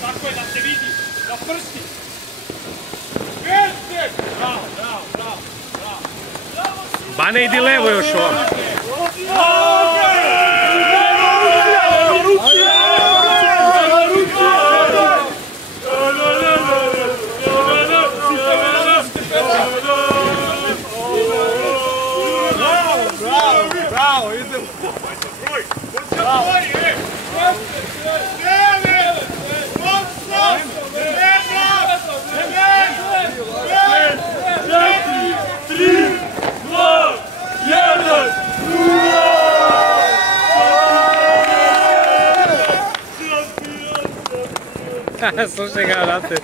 Tako je, da se vidi, da prsti. Bravo, bravo, bravo, bravo. Bane, idi levo još ovo. Bravo, idemo. Bravo. Slušaj ga, vrate.